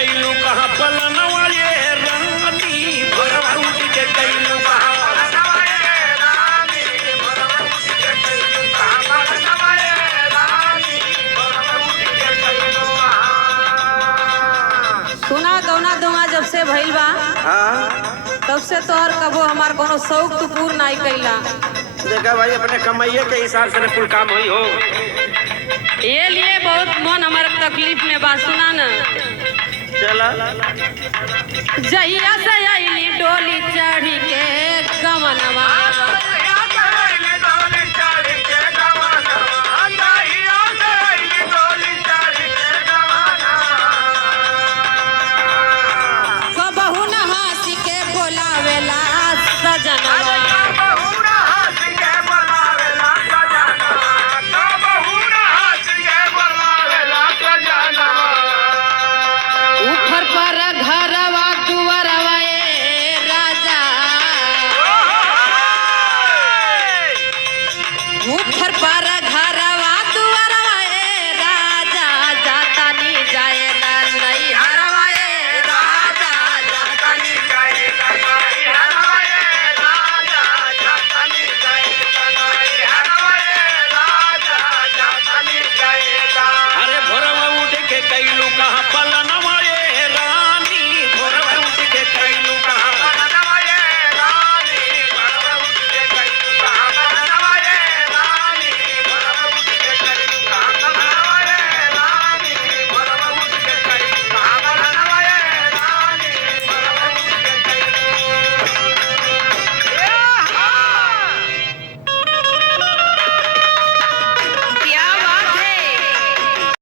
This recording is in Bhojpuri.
कैलू कहाँ पलनवा ये रानी भोरवा उठ के कैलू कहाँ सुना गौना दोंगा जब से भइल बा तब से तोहर कबो हमार कोनो शौक तू पूर्ण नहीं कैला। देखा भाई अपने कमाइए के हिसाब से कुल काम हुई हो ये लिए बहुत मन हमारे तकलीफ में बा। सुना न चला जहिया से आईली डोली चढ़ी के गमनवा कबहू न हंसी के बोलावेला सजनवा ऊपर पर घरवा दुआरवा ए राजा ऊपर पर घरवा दुआरवा ए राजा जाता नी जाए ना नहीं हरवा ए राजा जाता नी जाए ना नहीं हरवा ए राजा जाता नी जाए ना नहीं हरवा ए राजा जाता नी जाए ना। अरे भोरवा उठ के कैलू कहाँ पलनवा